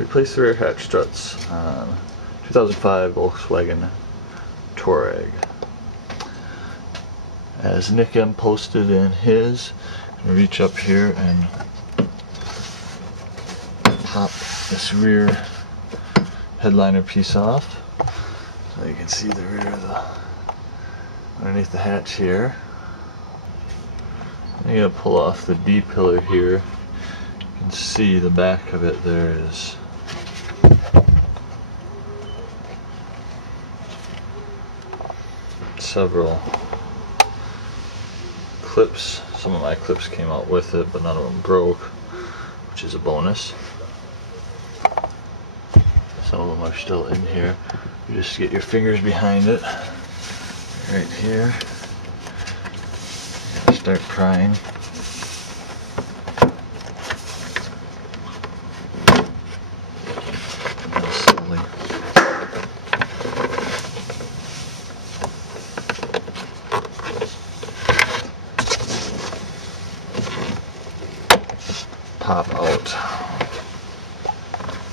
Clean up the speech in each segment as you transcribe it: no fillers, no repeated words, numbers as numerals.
Replace the rear hatch struts on 2005 Volkswagen Touareg. As Nick M posted in his, I'm going to reach up here and pop this rear headliner piece off. So you can see the rear of the underneath the hatch here. I'm going to pull off the D pillar here. You can see the back of it there is several clips. Some of my clips came out with it, but none of them broke, which is a bonus. Some of them are still in here. You just get your fingers behind it, right here. Start prying. And slowly pop out.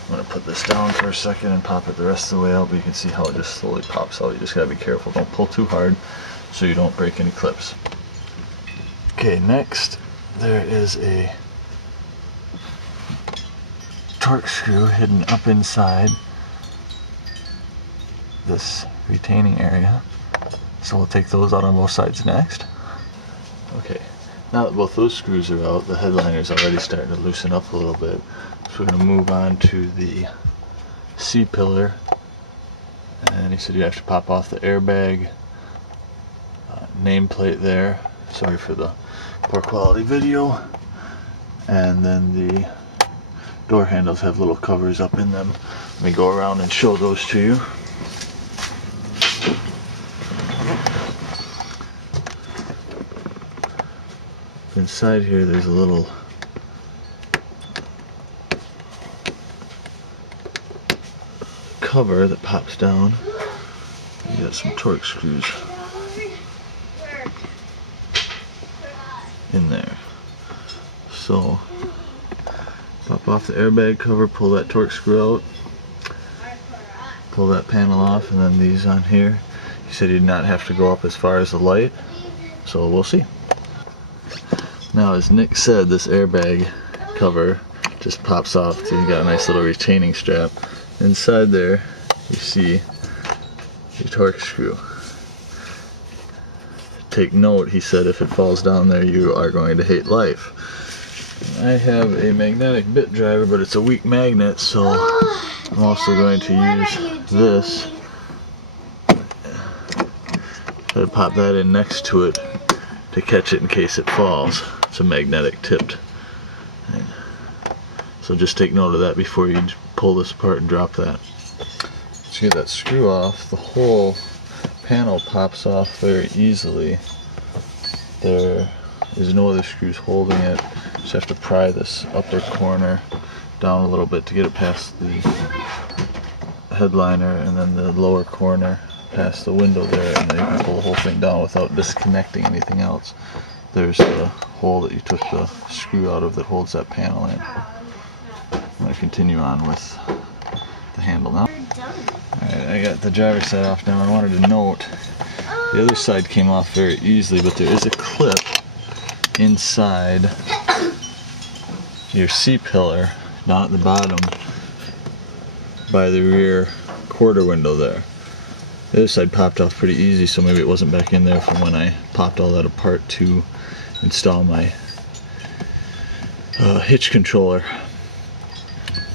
I'm going to put this down for a second and pop it the rest of the way out, but you can see how it just slowly pops out. You just got to be careful. Don't pull too hard so you don't break any clips. Okay, next there is a torque screw hidden up inside this retaining area. So we'll take those out on both sides next. Okay, now that both those screws are out, the headliner is already starting to loosen up a little bit. So we're going to move on to the C pillar. And he said you have to pop off the airbag nameplate there. Sorry for the poor quality video. And then the door handles have little covers up in them. Let me go around and show those to you. Inside here there's a little cover that pops down. You got some torque screws in there. So pop off the airbag cover, pull that torque screw out, pull that panel off, and then these on here. He said you did not have to go up as far as the light, so we'll see. Now, as Nick said, this airbag cover just pops off, so you got a nice little retaining strap. Inside there you see your torque screw. Take note, he said, if it falls down there you are going to hate life. I have a magnetic bit driver, but it's a weak magnet, so I'm also going to use this. I'll pop that in next to it to catch it in case it falls. It's a magnetic tipped. So just take note of that before you pull this apart and drop that. To get that screw off, the whole panel pops off very easily. There is no other screws holding it. Just have to pry this upper corner down a little bit to get it past the headliner, and then the lower corner past the window there, and then you can pull the whole thing down without disconnecting anything else. There's the hole that you took the screw out of that holds that panel in. I'm going to continue on with the handle now. Alright, I got the driver's side off now. I wanted to note the other side came off very easily, but there is a clip inside your C pillar down at the bottom by the rear quarter window there. The other side popped off pretty easy, so maybe it wasn't back in there from when I popped all that apart to install my hitch controller.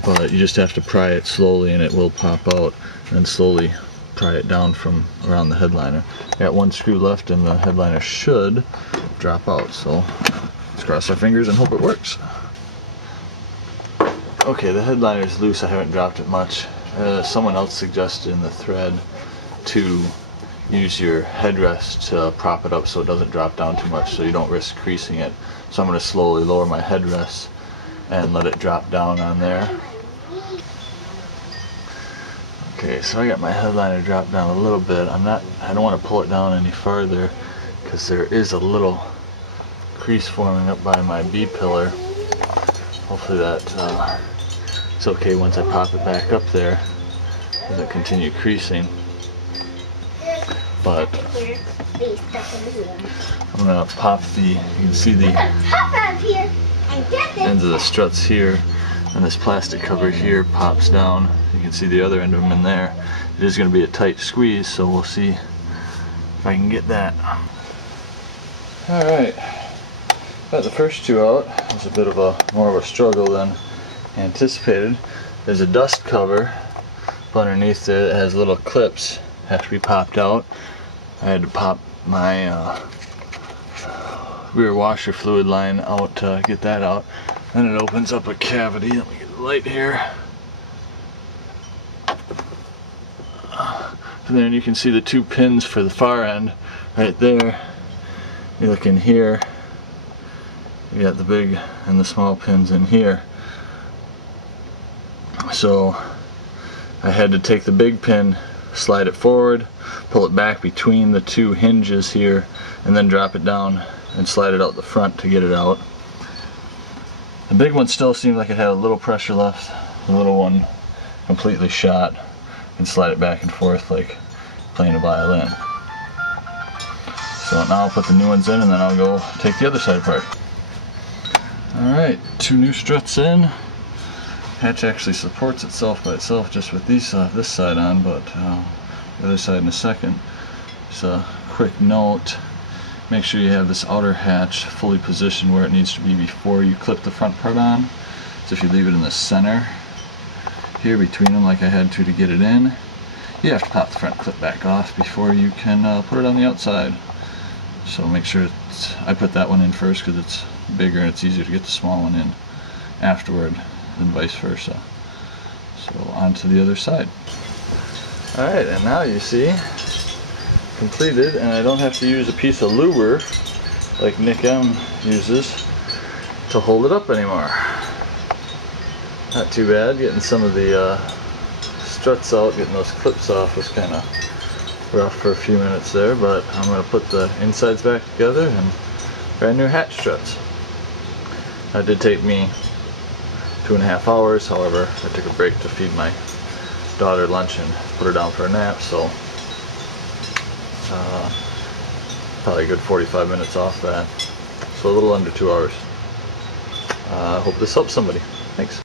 But you just have to pry it slowly and it will pop out, and then slowly pry it down from around the headliner. I got one screw left and the headliner should drop out, so let's cross our fingers and hope it works. Okay, the headliner is loose. I haven't dropped it much. Someone else suggested in the thread to use your headrest to prop it up so it doesn't drop down too much, so you don't risk creasing it. So I'm going to slowly lower my headrest and let it drop down on there. Okay, so I got my headliner dropped down a little bit. I don't want to pull it down any farther because there is a little crease forming up by my B pillar. Hopefully that It's okay once I pop it back up there, doesn't continue creasing. But I'm gonna pop you can see the ends of the struts here, and this plastic cover here pops down. You can see the other end of them in there. It is gonna be a tight squeeze, so we'll see if I can get that. Alright, got the first two out. It was a bit of more of a struggle than anticipated. There's a dust cover underneath there that has little clips, have to be popped out. I had to pop my rear washer fluid line out to get that out. Then it opens up a cavity. Let me get the light here. And then you can see the two pins for the far end right there. You look in here, you got the big and the small pins in here. So I had to take the big pin, slide it forward, pull it back between the two hinges here, and then drop it down and slide it out the front to get it out. The big one still seemed like it had a little pressure left. The little one completely shot. And slide it back and forth like playing a violin. So now I'll put the new ones in and then I'll go take the other side apart. Alright, two new struts in. Hatch actually supports itself by itself just with this side on, but the other side in a second. Just a quick note, make sure you have this outer hatch fully positioned where it needs to be before you clip the front part on. So if you leave it in the center here between them like I had to get it in, you have to pop the front clip back off before you can put it on the outside. So make sure I put that one in first because it's bigger and it's easier to get the small one in afterward than vice versa. So on to the other side. Alright, and now you see completed, and I don't have to use a piece of luber like Nick M uses to hold it up anymore. Not too bad. Getting some of the struts out, getting those clips off was kind of rough for a few minutes there, but I'm going to put the insides back together and brand new hatch struts. That did take me 2.5 hours, however I took a break to feed my daughter lunch and put her down for a nap, so probably a good 45 minutes off that, so a little under 2 hours. I hope this helps somebody. Thanks.